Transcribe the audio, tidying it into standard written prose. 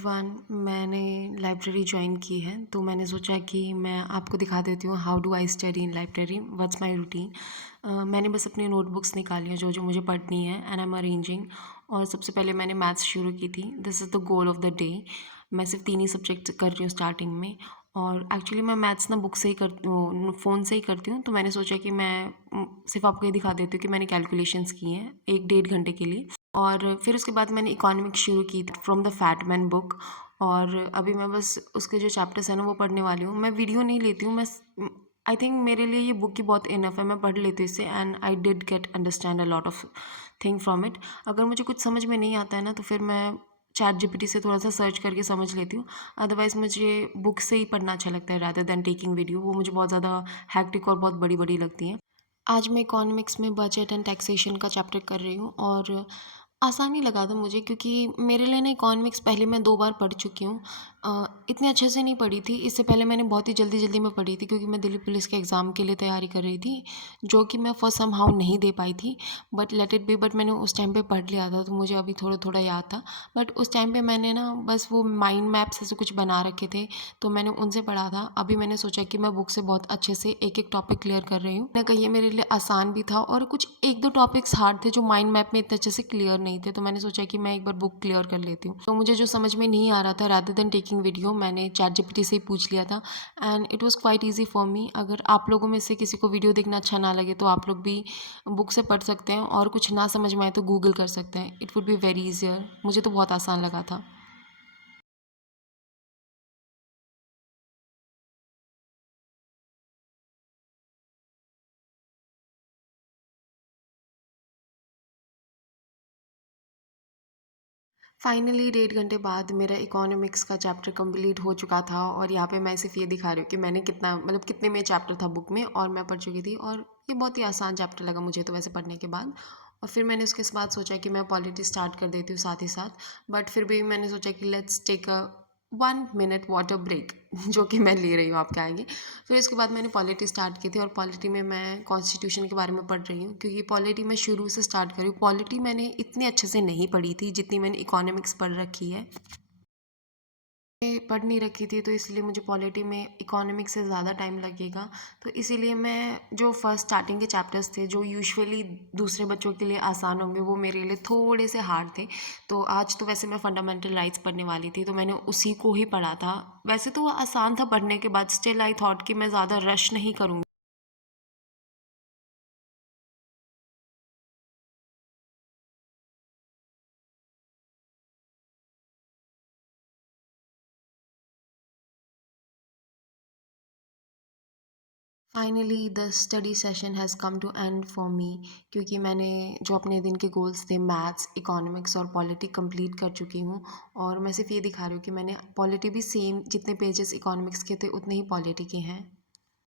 Everyone, मैंने library join की है तो मैंने सोचा कि मैं आपको दिखा देती हूँ how do I study in library, what's my routine. मैंने बस अपनी नोटबुक्स निकाली हैं जो जो मुझे पढ़नी है एंड आई एम अरेंजिंग। और सबसे पहले मैंने मैथ्स शुरू की थी। This is the goal of the day. मैं सिर्फ 3 ही सब्जेक्ट कर रही हूँ स्टार्टिंग में। और एक्चुअली मैं मैथ्स ना बुक से ही करती हूँ, फ़ोन से ही करती हूँ। तो मैंने सोचा कि मैं सिर्फ आपको ये दिखा देती हूँ कि मैंने कैलकुलेशंस की हैं 1 डेढ़ घंटे के लिए। और फिर उसके बाद मैंने इकोनॉमिक्स शुरू की from the fat man book. और अभी मैं बस उसके जो चैप्टर्स हैं ना वो पढ़ने वाली हूँ। मैं वीडियो नहीं लेती हूँ। मैं आई थिंक मेरे लिए ये बुक ही बहुत इनफ है। मैं पढ़ लेती हूँ इससे and I did get understand a lot of thing from it. अगर मुझे कुछ समझ में नहीं आता है ना तो फिर मैं चैट जीपीटी से थोड़ा सा सर्च करके समझ लेती हूँ। अदरवाइज़ मुझे बुक से ही पढ़ना अच्छा लगता है रादर दैन टेकिंग वीडियो। वो मुझे बहुत ज़्यादा हैक्टिक और बहुत बड़ी बड़ी लगती हैं। आज मैं इकोनॉमिक्स में बजट एंड टैक्सेशन का चैप्टर कर रही हूँ और आसान ही लगा था मुझे क्योंकि मेरे लिए ना इकोनॉमिक्स पहले मैं 2 बार पढ़ चुकी हूँ। इतने अच्छे से नहीं पढ़ी थी। इससे पहले मैंने बहुत ही जल्दी-जल्दी में पढ़ी थी क्योंकि मैं दिल्ली पुलिस के एग्ज़ाम के लिए तैयारी कर रही थी, जो कि मैं फॉर समहाउ नहीं दे पाई थी। But let it be, but मैंने उस टाइम पे पढ़ लिया था तो मुझे अभी थोड़ा-थोड़ा याद था। बट उस टाइम पे मैंने ना बस वो माइंड मैप्स ऐसे कुछ बना रखे थे, तो मैंने उनसे पढ़ा था। अभी मैंने सोचा कि मैं बुक से बहुत अच्छे से एक-एक टॉपिक क्लियर कर रही हूँ। ना कहीं ये मेरे लिए आसान भी था और कुछ 1-2 टॉपिक्स हार्ड थे जो माइंड मैप में इतने अच्छे से क्लियर नहीं थे, तो मैंने सोचा कि मैं एक बार बुक क्लियर कर लेती हूँ। तो मुझे जो समझ में नहीं आ रहा था रादर देन टेकिंग वीडियो, मैंने चैट जीपीटी से ही पूछ लिया था and it was quite easy for me. अगर आप लोगों में से किसी को वीडियो देखना अच्छा ना लगे तो आप लोग भी बुक से पढ़ सकते हैं और कुछ ना समझ में आए तो गूगल कर सकते हैं। It would be very easier. मुझे तो बहुत आसान लगा था। फाइनली 1.5 घंटे बाद मेरा इकोनॉमिक्स का चैप्टर कंप्लीट हो चुका था और यहाँ पे मैं सिर्फ ये दिखा रही हूँ कि मैंने कितना मतलब कितने में चैप्टर था बुक में और मैं पढ़ चुकी थी। और ये बहुत ही आसान चैप्टर लगा मुझे तो वैसे पढ़ने के बाद। और फिर मैंने उसके बाद सोचा कि मैं पॉलिटी स्टार्ट कर देती हूँ साथ ही साथ। बट फिर भी मैंने सोचा कि let's take a 1 minute water break जो कि मैं ले रही हूँ आपके आगे। फिर इसके बाद मैंने पॉलिटी स्टार्ट की थी और पॉलिटी में मैं कॉन्स्टिट्यूशन के बारे में पढ़ रही हूँ क्योंकि पॉलिटी मैं शुरू से स्टार्ट करी हूँ। पॉलिटी मैंने इतने अच्छे से नहीं पढ़ी थी जितनी मैंने इकोनॉमिक्स पढ़ रखी है। मैं पढ़ नहीं रखी थी तो इसलिए मुझे पॉलिटी में इकोनॉमिक्स से ज़्यादा टाइम लगेगा। तो इसीलिए मैं जो फर्स्ट स्टार्टिंग के चैप्टर्स थे जो यूजुअली दूसरे बच्चों के लिए आसान होंगे वो मेरे लिए थोड़े से हार्ड थे। तो आज तो वैसे मैं फंडामेंटल राइट्स पढ़ने वाली थी तो मैंने उसी को ही पढ़ा था। वैसे तो वो आसान था पढ़ने के बाद, स्टिल आई थॉट कि मैं ज़्यादा रश नहीं करूँगी। Finally the study session has come to end for me क्योंकि मैंने जो अपने दिन के गोल्स थे मैथ्स, इकोनॉमिक्स और पॉलिटी कंप्लीट कर चुकी हूँ। और मैं सिर्फ ये दिखा रही हूँ कि मैंने पॉलिटी भी सेम जितने पेजेस इकोनॉमिक्स के थे उतने ही पॉलिटी के हैं।